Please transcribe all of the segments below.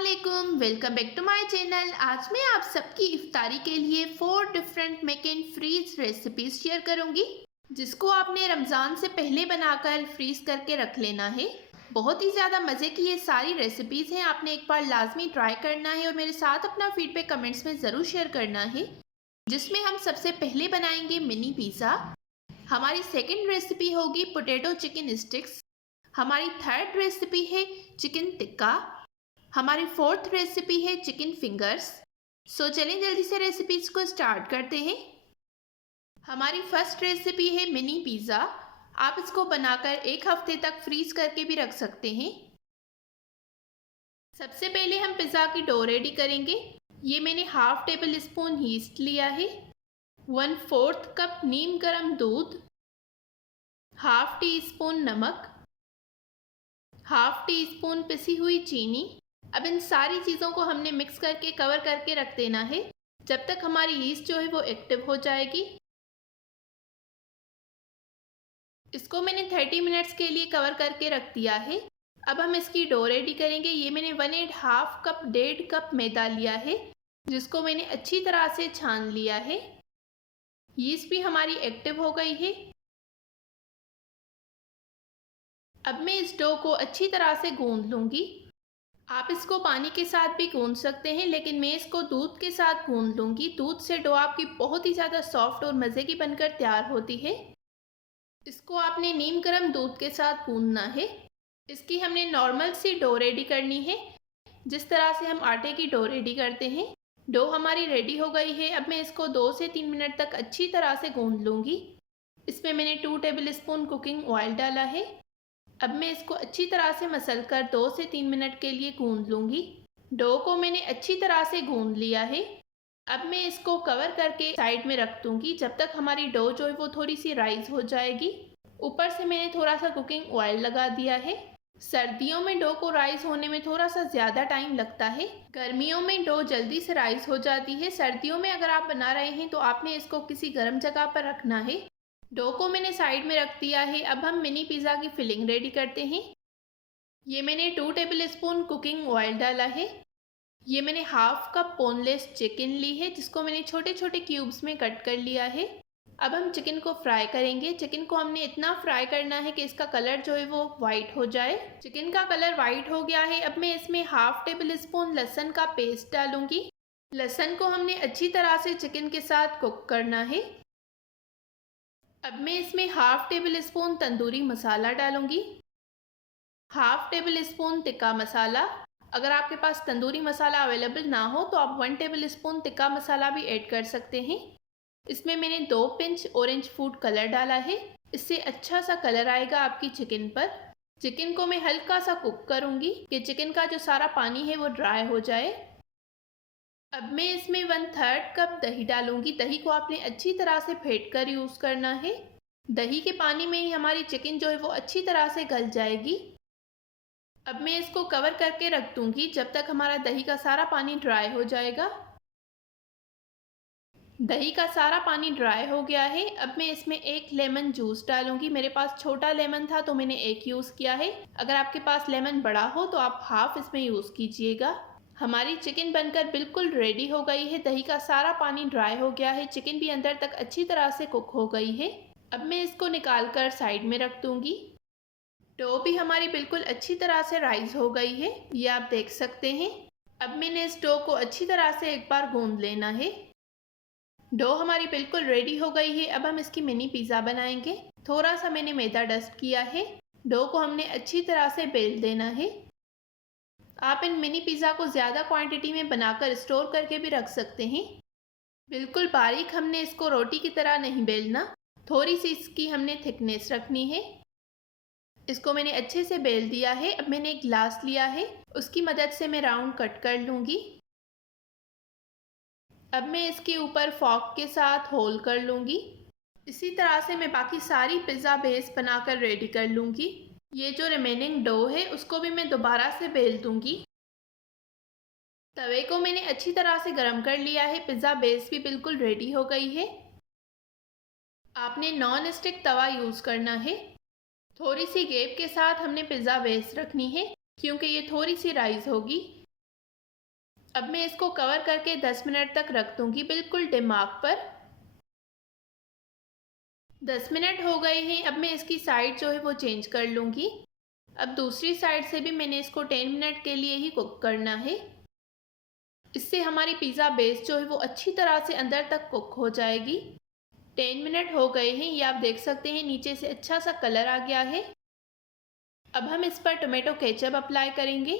अस्सलाम welcome back to my channel. आज मैं आप सबकी इफ्तारी के लिए 4 different make and freeze recipes share करूंगी, जिसको आपने रमज़ान से पहले बनाकर फ्रीज करके रख लेना है। बहुत ही ज़्यादा मज़े की ये सारी रेसिपीज़ हैं, आपने एक बार लाजमी ट्राई करना है और मेरे साथ अपना फीडबैक कमेंट्स में ज़रूर शेयर करना है। जिसमें हम सबसे पहले बनाएंगे मिनी पिज़्ज़ा। हमारी सेकेंड रेसिपी होगी पोटैटो चिकन स्टिक्स। हमारी थर्ड रेसिपी है चिकन टिक्का। हमारी फोर्थ रेसिपी है चिकन फिंगर्स। सो चलें जल्दी से रेसिपीज को स्टार्ट करते हैं। हमारी फर्स्ट रेसिपी है मिनी पिज़्ज़ा। आप इसको बनाकर एक हफ्ते तक फ्रीज करके भी रख सकते हैं। सबसे पहले हम पिज़्ज़ा की डो रेडी करेंगे। ये मैंने हाफ टेबल स्पून यीस्ट लिया है, 1/4 कप नीम गर्म दूध, हाफ टी स्पून नमक, हाफ टी स्पून पिसी हुई चीनी। अब इन सारी चीज़ों को हमने मिक्स करके कवर करके रख देना है जब तक हमारी यीस्ट जो है वो एक्टिव हो जाएगी। इसको मैंने 30 मिनट्स के लिए कवर करके रख दिया है। अब हम इसकी डो रेडी करेंगे। ये मैंने 1.5 कप 1.5 कप मैदा लिया है, जिसको मैंने अच्छी तरह से छान लिया है। यीस्ट भी हमारी एक्टिव हो गई है। अब मैं इस डो को अच्छी तरह से गूंद लूँगी। आप इसको पानी के साथ भी गूंद सकते हैं, लेकिन मैं इसको दूध के साथ गूंद लूँगी। दूध से डो आपकी बहुत ही ज़्यादा सॉफ्ट और मज़े की बनकर तैयार होती है। इसको आपने नीम गर्म दूध के साथ गूंदना है। इसकी हमने नॉर्मल सी डो रेडी करनी है, जिस तरह से हम आटे की डो रेडी करते हैं। डो हमारी रेडी हो गई है। अब मैं इसको 2 से 3 मिनट तक अच्छी तरह से गूंद लूँगी। इसमें मैंने 2 टेबल स्पून कुकिंग ऑयल डाला है। अब मैं इसको अच्छी तरह से मसल कर 2 से 3 मिनट के लिए गूंद लूँगी। डो को मैंने अच्छी तरह से गूंद लिया है। अब मैं इसको कवर करके साइड में रख दूँगी जब तक हमारी डो जो है वो थोड़ी सी राइज हो जाएगी। ऊपर से मैंने थोड़ा सा कुकिंग ऑयल लगा दिया है। सर्दियों में डो को राइज होने में थोड़ा सा ज़्यादा टाइम लगता है, गर्मियों में डो जल्दी से राइज हो जाती है। सर्दियों में अगर आप बना रहे हैं तो आपने इसको किसी गर्म जगह पर रखना है। डो को मैंने साइड में रख दिया है। अब हम मिनी पिज़्ज़ा की फिलिंग रेडी करते हैं। ये मैंने 2 टेबल स्पून कुकिंग ऑयल डाला है। ये मैंने हाफ कप बोनलेस चिकन ली है, जिसको मैंने छोटे छोटे क्यूब्स में कट कर लिया है। अब हम चिकन को फ्राई करेंगे। चिकन को हमने इतना फ्राई करना है कि इसका कलर जो है वो वाइट हो जाए। चिकन का कलर वाइट हो गया है। अब मैं इसमें हाफ टेबल स्पून लहसुन का पेस्ट डालूंगी। लहसुन को हमने अच्छी तरह से चिकन के साथ कुक करना है। अब मैं इसमें half table spoon tandoori masala डालूंगी, half table spoon tikka masala. अगर आपके पास तंदूरी मसाला अवेलेबल ना हो तो आप 1 टेबल स्पून टिक्का मसाला भी ऐड कर सकते हैं। इसमें मैंने 2 पिंच ऑरेंज फूड कलर डाला है। इससे अच्छा सा कलर आएगा आपकी चिकन पर। चिकन को मैं हल्का सा कुक करूंगी कि चिकन का जो सारा पानी है वो ड्राई हो जाए। अब मैं इसमें 1/3 कप दही डालूंगी। दही को आपने अच्छी तरह से फेंट कर यूज़ करना है। दही के पानी में ही हमारी चिकन जो है वो अच्छी तरह से गल जाएगी। अब मैं इसको कवर करके रख दूंगी जब तक हमारा दही का सारा पानी ड्राई हो जाएगा। दही का सारा पानी ड्राई हो गया है। अब मैं इसमें 1 लेमन जूस डालूंगी। मेरे पास छोटा लेमन था तो मैंने 1 यूज़ किया है। अगर आपके पास लेमन बड़ा हो तो आप हाफ इसमें यूज़ कीजिएगा। हमारी चिकन बनकर बिल्कुल रेडी हो गई है। दही का सारा पानी ड्राई हो गया है। चिकन भी अंदर तक अच्छी तरह से कुक हो गई है। अब मैं इसको निकाल कर साइड में रख दूंगी। डो भी हमारी बिल्कुल अच्छी तरह से राइज हो गई है, ये आप देख सकते हैं। अब मैंने इस डो को अच्छी तरह से एक बार गूंद लेना है। डो हमारी बिल्कुल रेडी हो गई है। अब हम इसकी मिनी पिज़्ज़ा बनाएंगे। थोड़ा सा मैंने मैदा डस्ट किया है। डो को हमने अच्छी तरह से बेल देना है। आप इन मिनी पिज़्ज़ा को ज़्यादा क्वांटिटी में बनाकर स्टोर करके भी रख सकते हैं। बिल्कुल बारीक हमने इसको रोटी की तरह नहीं बेलना, थोड़ी सी इसकी हमने थिकनेस रखनी है। इसको मैंने अच्छे से बेल दिया है। अब मैंने एक ग्लास लिया है, उसकी मदद से मैं राउंड कट कर लूँगी। अब मैं इसके ऊपर फॉर्क के साथ होल कर लूँगी। इसी तरह से मैं बाकी सारी पिज़्ज़ा बेस बनाकर रेडी कर लूँगी। ये जो रिमेनिंग डो है उसको भी मैं दोबारा से बेल दूँगी। तवे को मैंने अच्छी तरह से गर्म कर लिया है। पिज़्ज़ा बेस भी बिल्कुल रेडी हो गई है। आपने नॉन स्टिक तवा यूज़ करना है। थोड़ी सी गैप के साथ हमने पिज़्ज़ा बेस रखनी है, क्योंकि ये थोड़ी सी राइज होगी। अब मैं इसको कवर करके 10 मिनट तक रख दूंगी बिल्कुल डिम आंच पर। 10 मिनट हो गए हैं। अब मैं इसकी साइड जो है वो चेंज कर लूँगी। अब दूसरी साइड से भी मैंने इसको 10 मिनट के लिए ही कुक करना है। इससे हमारी पिज़्ज़ा बेस जो है वो अच्छी तरह से अंदर तक कुक हो जाएगी। 10 मिनट हो गए हैं, ये आप देख सकते हैं नीचे से अच्छा सा कलर आ गया है। अब हम इस पर टोमेटो केचप अप्लाई करेंगे।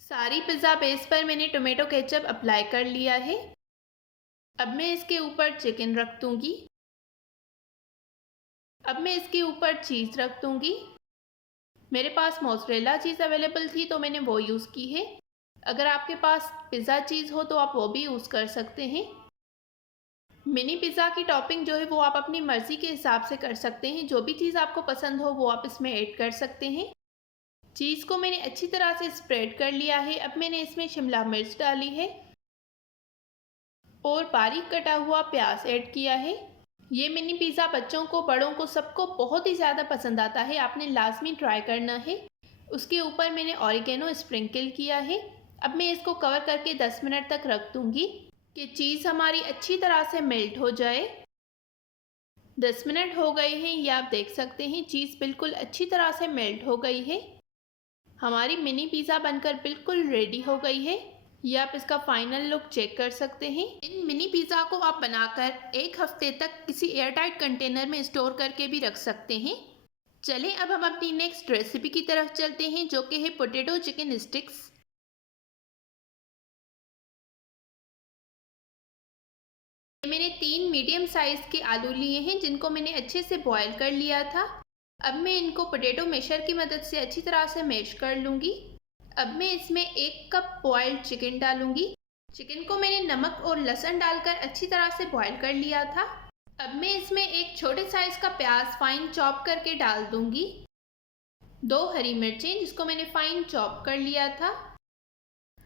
सारी पिज़्ज़ा बेस पर मैंने टोमेटो केचप अप्लाई कर लिया है। अब मैं इसके ऊपर चिकन रख दूंगी। अब मैं इसके ऊपर चीज़ रख दूंगी। मेरे पास मोज़रेला चीज़ अवेलेबल थी तो मैंने वो यूज़ की है। अगर आपके पास पिज़्ज़ा चीज़ हो तो आप वो भी यूज़ कर सकते हैं। मिनी पिज़्ज़ा की टॉपिंग जो है वो आप अपनी मर्ज़ी के हिसाब से कर सकते हैं। जो भी चीज़ आपको पसंद हो वो आप इसमें ऐड कर सकते हैं। चीज़ को मैंने अच्छी तरह से स्प्रेड कर लिया है। अब मैंने इसमें शिमला मिर्च डाली है और बारीक कटा हुआ प्याज ऐड किया है। ये मिनी पिज़्ज़ा बच्चों को, बड़ों को, सबको बहुत ही ज़्यादा पसंद आता है। आपने लाजमी ट्राई करना है। उसके ऊपर मैंने ऑरिगेनो स्प्रिंकल किया है। अब मैं इसको कवर करके 10 मिनट तक रख दूंगी कि चीज़ हमारी अच्छी तरह से मेल्ट हो जाए। 10 मिनट हो गए हैं, ये आप देख सकते हैं चीज़ बिल्कुल अच्छी तरह से मेल्ट हो गई है। हमारी मिनी पिज़्ज़ा बनकर बिल्कुल रेडी हो गई है। ये आप इसका फाइनल लुक चेक कर सकते हैं। इन मिनी पिज़्ज़ा को आप बनाकर 1 हफ्ते तक किसी एयरटाइट कंटेनर में स्टोर करके भी रख सकते हैं। चलें अब हम अपनी नेक्स्ट रेसिपी की तरफ चलते हैं, जो कि है पोटैटो चिकन स्टिक्स। मैंने 3 मीडियम साइज़ के आलू लिए हैं जिनको मैंने अच्छे से बॉईल कर लिया था। अब मैं इनको पोटैटो मैशर की मदद से अच्छी तरह से मैश कर लूँगी। अब मैं इसमें 1 कप बॉइल्ड चिकन डालूँगी। चिकन को मैंने नमक और लहसुन डालकर अच्छी तरह से बॉईल कर लिया था। अब मैं इसमें एक छोटे साइज़ का प्याज फाइन चॉप करके डाल दूँगी। 2 हरी मिर्चें जिसको मैंने फाइन चॉप कर लिया था।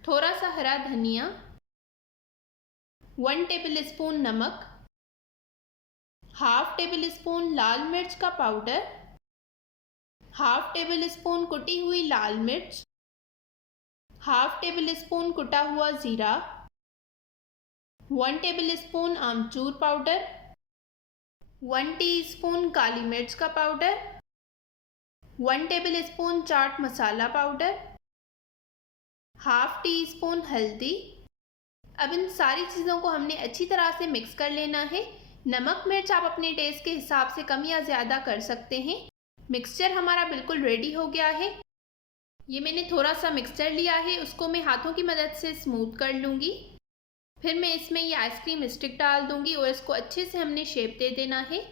थोड़ा सा हरा धनिया, 1 टेबल स्पून नमक, हाफ टेबल स्पून लाल मिर्च का पाउडर, हाफ टेबल स्पून कुटी हुई लाल मिर्च, हाफ टेबल स्पून कुटा हुआ ज़ीरा, 1 टेबल स्पून आमचूर पाउडर, 1 टीस्पून काली मिर्च का powder, 1 table spoon chaat masala powder, half tea spoon हल्दी। अब इन सारी चीज़ों को हमने अच्छी तरह से मिक्स कर लेना है। नमक मिर्च आप अपने टेस्ट के हिसाब से कम या ज़्यादा कर सकते हैं। मिक्सचर हमारा बिल्कुल रेडी हो गया है। ये मैंने थोड़ा सा मिक्सचर लिया है, उसको मैं हाथों की मदद से स्मूथ कर लूँगी। फिर मैं इसमें ये आइसक्रीम स्टिक डाल दूँगी और इसको अच्छे से हमने शेप दे देना है।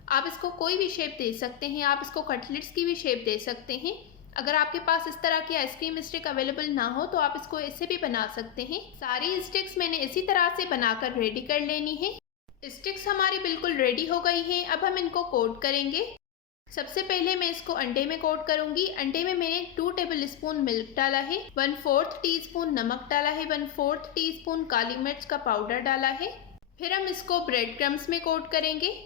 आप इसको कोई भी शेप दे सकते हैं, आप इसको कटलेट्स की भी शेप दे सकते हैं। अगर आपके पास इस तरह की आइसक्रीम स्टिक अवेलेबल ना हो तो आप इसको ऐसे भी बना सकते हैं। सारी स्टिक्स मैंने इसी तरह से बनाकर रेडी कर लेनी है। स्टिक्स हमारी बिल्कुल रेडी हो गई हैं। अब हम इनको कोट करेंगे। सबसे पहले मैं इसको अंडे में कोट करूंगी। अंडे में मैंने 2 टेबल स्पून मिल्क डाला है, 1/4 टीस्पून नमक डाला है, 1/4 टीस्पून काली मिर्च का पाउडर डाला है। फिर हम इसको ब्रेड क्रम्स में कोट करेंगे।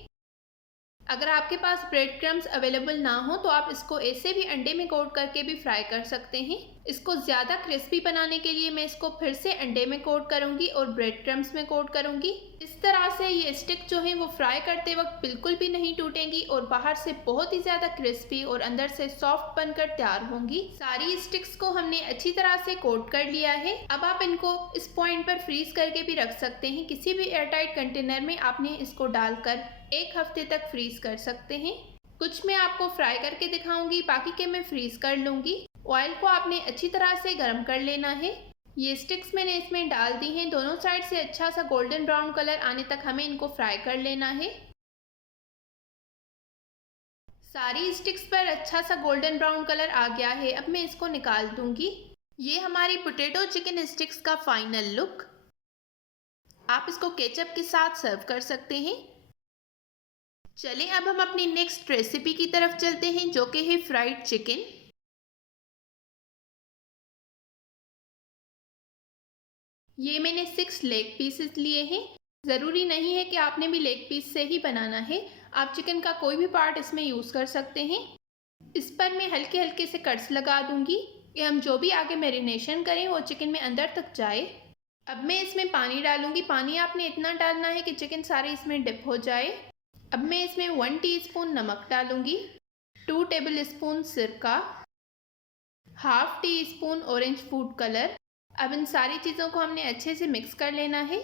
अगर आपके पास ब्रेड क्रम्स अवेलेबल ना हो तो आप इसको ऐसे भी अंडे में कोट करके भी फ्राई कर सकते हैं। इसको ज़्यादा क्रिस्पी बनाने के लिए मैं इसको फिर से अंडे में कोट करूंगी और ब्रेड क्रम्स में कोट करूंगी। इस तरह से ये स्टिक जो है वो फ्राई करते वक्त बिल्कुल भी नहीं टूटेंगी और बाहर से बहुत ही ज़्यादा क्रिस्पी और अंदर से सॉफ्ट बनकर तैयार होंगी। सारी स्टिक्स को हमने अच्छी तरह से कोट कर लिया है। अब आप इनको इस पॉइंट पर फ्रीज करके भी रख सकते हैं। किसी भी एयरटाइट कंटेनर में आपने इसको डालकर 1 हफ्ते तक फ्रीज कर सकते हैं। कुछ मैं आपको फ्राई करके दिखाऊंगी, बाकी के मैं फ्रीज कर लूँगी। ऑयल को आपने अच्छी तरह से गर्म कर लेना है। ये स्टिक्स मैंने इसमें डाल दी हैं। दोनों साइड से अच्छा सा गोल्डन ब्राउन कलर आने तक हमें इनको फ्राई कर लेना है। सारी स्टिक्स पर अच्छा सा गोल्डन ब्राउन कलर आ गया है। अब मैं इसको निकाल दूंगी। ये हमारी पोटैटो चिकन स्टिक्स का फाइनल लुक। आप इसको केचप के साथ सर्व कर सकते हैं। चलें अब हम अपनी नेक्स्ट रेसिपी की तरफ चलते हैं, जो कि है फ्राइड चिकन। ये मैंने 6 लेग पीसेस लिए हैं। ज़रूरी नहीं है कि आपने भी लेग पीस से ही बनाना है। आप चिकन का कोई भी पार्ट इसमें यूज़ कर सकते हैं। इस पर मैं हल्के हल्के से कट्स लगा दूंगी। कि हम जो भी आगे मैरिनेशन करें वो चिकन में अंदर तक जाए। अब मैं इसमें पानी डालूंगी। पानी आपने इतना डालना है कि चिकन सारे इसमें डिप हो जाए। अब मैं इसमें 1 टीस्पून नमक डालूंगी, 2 टेबल स्पून सिरका, half tea spoon orange food colour. अब इन सारी चीज़ों को हमने अच्छे से मिक्स कर लेना है।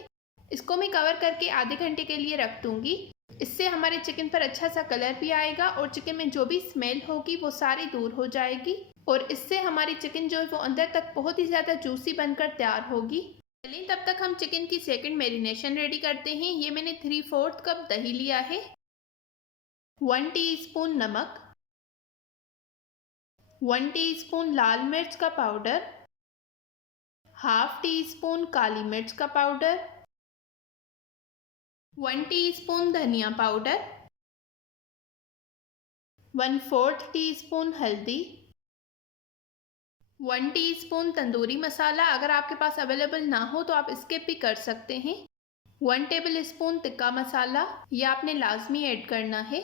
इसको मैं कवर करके आधे घंटे के लिए रख दूंगी। इससे हमारे चिकन पर अच्छा सा कलर भी आएगा और चिकन में जो भी स्मेल होगी वो सारी दूर हो जाएगी और इससे हमारी चिकन जो है वो अंदर तक बहुत ही ज़्यादा जूसी बनकर तैयार होगी। चलिए तब तक हम चिकन की सेकंड मैरिनेशन रेडी करते हैं। ये मैंने 3/4 कप दही लिया है, 1 टीस्पून नमक, 1 टीस्पून लाल मिर्च का पाउडर, हाफ टी स्पून काली मिर्च का पाउडर, 1 टीस्पून धनिया पाउडर, 1/4 टीस्पून हल्दी, 1 टीस्पून तंदूरी मसाला। अगर आपके पास अवेलेबल ना हो तो आप स्किप भी कर सकते हैं। 1 टेबल स्पून तिक्का मसाला, ये आपने लाजमी ऐड करना है।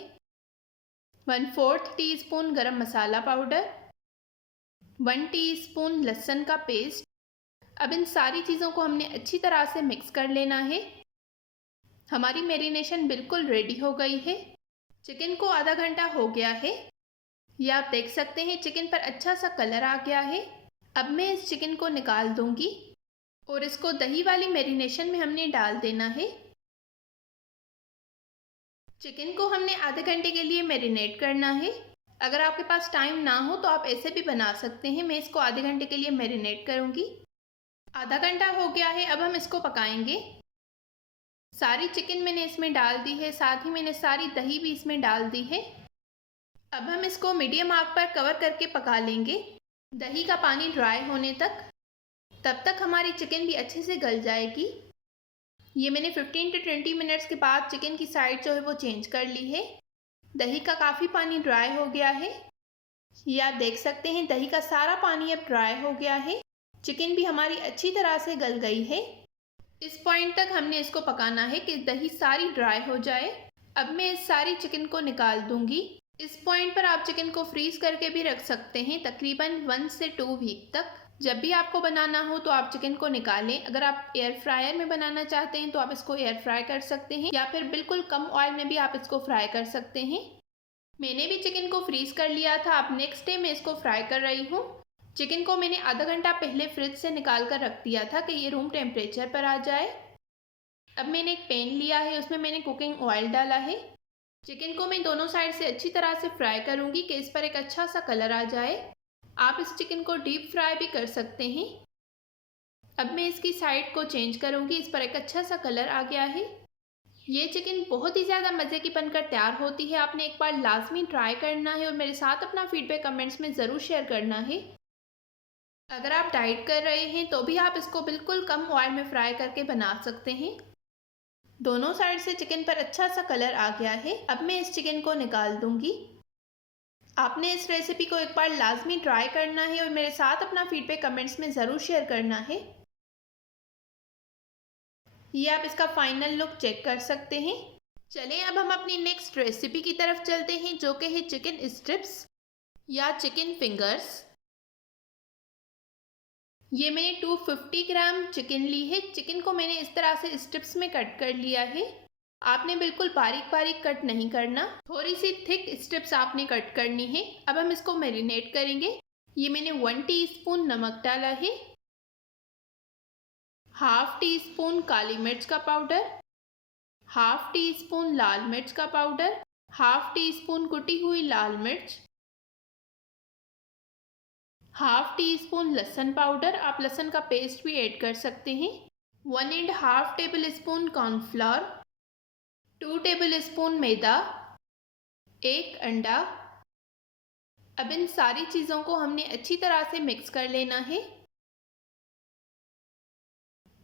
1/4 टीस्पून गरम मसाला पाउडर, 1 टीस्पून लहसुन का पेस्ट। अब इन सारी चीज़ों को हमने अच्छी तरह से मिक्स कर लेना है। हमारी मैरिनेशन बिल्कुल रेडी हो गई है। चिकन को आधा घंटा हो गया है। ये आप देख सकते हैं चिकन पर अच्छा सा कलर आ गया है। अब मैं इस चिकन को निकाल दूंगी और इसको दही वाली मैरिनेशन में हमने डाल देना है। चिकन को हमने आधे घंटे के लिए मैरिनेट करना है। अगर आपके पास टाइम ना हो तो आप ऐसे भी बना सकते हैं। मैं इसको आधे घंटे के लिए मैरिनेट करूंगी। आधा घंटा हो गया है। अब हम इसको पकाएंगे। सारी चिकन मैंने इसमें डाल दी है, साथ ही मैंने सारी दही भी इसमें डाल दी है। अब हम इसको मीडियम आंच पर कवर करके पका लेंगे दही का पानी ड्राई होने तक। तब तक हमारी चिकन भी अच्छे से गल जाएगी। ये मैंने 15 to 20 मिनट्स के बाद चिकन की साइड जो है वो चेंज कर ली है। दही का काफ़ी पानी ड्राई हो गया है। ये आप देख सकते हैं दही का सारा पानी अब ड्राई हो गया है। चिकन भी हमारी अच्छी तरह से गल गई है। इस पॉइंट तक हमने इसको पकाना है कि दही सारी ड्राई हो जाए। अब मैं इस सारी चिकन को निकाल दूंगी। इस पॉइंट पर आप चिकन को फ्रीज करके भी रख सकते हैं तकरीबन 1 से 2 वीक तक। जब भी आपको बनाना हो तो आप चिकन को निकालें। अगर आप एयर फ्रायर में बनाना चाहते हैं तो आप इसको एयर फ्राई कर सकते हैं या फिर बिल्कुल कम ऑयल में भी आप इसको फ्राई कर सकते हैं। मैंने भी चिकन को फ्रीज कर लिया था। अब नेक्स्ट डे मैं इसको फ्राई कर रही हूँ। चिकन को मैंने आधा घंटा पहले फ्रिज से निकाल कर रख दिया था कि ये रूम टेम्परेचर पर आ जाए। अब मैंने एक पैन लिया है, उसमें मैंने कुकिंग ऑयल डाला है। चिकन को मैं दोनों साइड से अच्छी तरह से फ्राई करूंगी कि इस पर एक अच्छा सा कलर आ जाए। आप इस चिकन को डीप फ्राई भी कर सकते हैं। अब मैं इसकी साइड को चेंज करूंगी। इस पर एक अच्छा सा कलर आ गया है। ये चिकन बहुत ही ज़्यादा मज़े की बनकर तैयार होती है। आपने एक बार लाजमी ट्राई करना है और मेरे साथ अपना फीडबैक कमेंट्स में ज़रूर शेयर करना है। अगर आप डाइट कर रहे हैं तो भी आप इसको बिल्कुल कम ऑयल में फ्राई करके बना सकते हैं। दोनों साइड से चिकन पर अच्छा सा कलर आ गया है। अब मैं इस चिकन को निकाल दूंगी। आपने इस रेसिपी को एक बार लाजमी ट्राई करना है और मेरे साथ अपना फीडबैक कमेंट्स में ज़रूर शेयर करना है। ये आप इसका फाइनल लुक चेक कर सकते हैं। चलें अब हम अपनी नेक्स्ट रेसिपी की तरफ चलते हैं जो कि है चिकन स्ट्रिप्स या चिकन फिंगर्स। ये मैंने 250 ग्राम चिकन ली है। चिकन को मैंने इस तरह से स्ट्रिप्स में कट कर लिया है। आपने बिल्कुल बारीक बारीक कट नहीं करना, थोड़ी सी थिक स्ट्रिप्स आपने कट करनी है। अब हम इसको मैरिनेट करेंगे। ये मैंने 1 टीस्पून नमक डाला है, हाफ टी स्पून काली मिर्च का पाउडर, हाफ टी स्पून लाल मिर्च का पाउडर, हाफ टी स्पून कुटी हुई लाल मिर्च, हाफ टी स्पून लहसुन पाउडर, आप लहसुन का पेस्ट भी ऐड कर सकते हैं, 1.5 tablespoon cornflour, 2 tablespoon मैदा, 1 अंडा। अब इन सारी चीज़ों को हमने अच्छी तरह से मिक्स कर लेना है।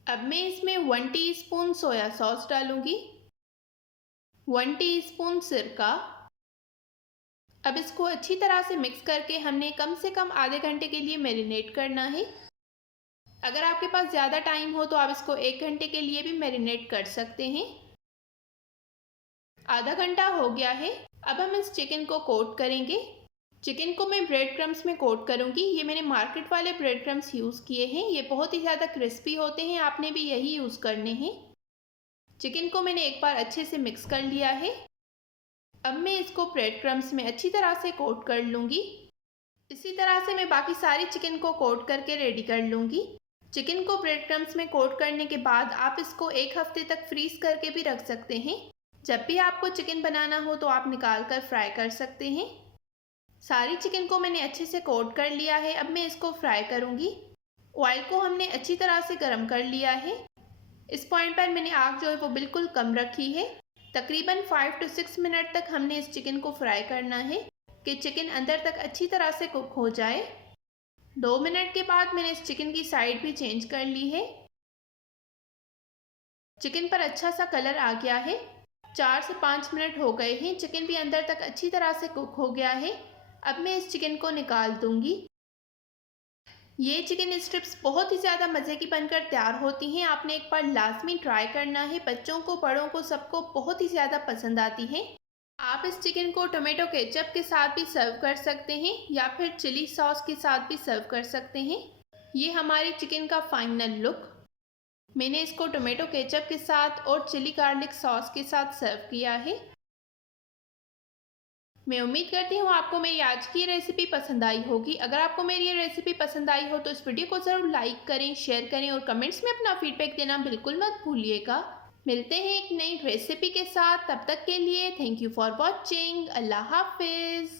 अब मैं इसमें 1 टीस्पून सोया सॉस डालूंगी, 1 टीस्पून सिरका। अब इसको अच्छी तरह से मिक्स करके हमने कम से कम आधे घंटे के लिए मैरिनेट करना है। अगर आपके पास ज़्यादा टाइम हो तो आप इसको 1 घंटे के लिए भी मैरिनेट कर सकते हैं। आधा घंटा हो गया है। अब हम इस चिकन को कोट करेंगे। चिकन को मैं ब्रेड क्रम्स में कोट करूँगी। ये मैंने मार्केट वाले ब्रेड क्रम्स यूज़ किए हैं। ये बहुत ही ज़्यादा क्रिस्पी होते हैं, आपने भी यही यूज़ करने हैं। चिकन को मैंने एक बार अच्छे से मिक्स कर लिया है। अब मैं इसको ब्रेड क्रम्स में अच्छी तरह से कोट कर लूँगी। इसी तरह से मैं बाकी सारी चिकन को कोट करके रेडी कर लूँगी। चिकन को ब्रेड क्रम्स में कोट करने के बाद आप इसको 1 हफ्ते तक फ्रीज़ करके भी रख सकते हैं। जब भी आपको चिकन बनाना हो तो आप निकाल कर फ्राई कर सकते हैं। सारी चिकन को मैंने अच्छे से कोट कर लिया है। अब मैं इसको फ्राई करूँगी। ऑयल को हमने अच्छी तरह से गर्म कर लिया है। इस पॉइंट पर मैंने आग जो है वो बिल्कुल कम रखी है। तकरीबन 5 to 6 मिनट तक हमने इस चिकन को फ्राई करना है कि चिकन अंदर तक अच्छी तरह से कुक हो जाए। 2 मिनट के बाद मैंने इस चिकन की साइड भी चेंज कर ली है। चिकन पर अच्छा सा कलर आ गया है। 4 से 5 मिनट हो गए हैं। चिकन भी अंदर तक अच्छी तरह से कुक हो गया है। अब मैं इस चिकन को निकाल दूंगी। ये चिकन स्ट्रिप्स बहुत ही ज़्यादा मज़े की बनकर तैयार होती हैं। आपने एक बार लाजमी ट्राई करना है। बच्चों को, बड़ों को, सबको बहुत ही ज़्यादा पसंद आती हैं। आप इस चिकन को टोमेटो केचप के साथ भी सर्व कर सकते हैं या फिर चिली सॉस के साथ भी सर्व कर सकते हैं। ये हमारी चिकन का फाइनल लुक। मैंने इसको टोमेटो केचप के साथ और चिली गार्लिक सॉस के साथ सर्व किया है। मैं उम्मीद करती हूँ आपको मेरी आज की रेसिपी पसंद आई होगी। अगर आपको मेरी ये रेसिपी पसंद आई हो तो इस वीडियो को ज़रूर लाइक करें, शेयर करें और कमेंट्स में अपना फीडबैक देना बिल्कुल मत भूलिएगा। मिलते हैं एक नई रेसिपी के साथ। तब तक के लिए थैंक यू फॉर वॉचिंग। अल्लाह हाफिज़।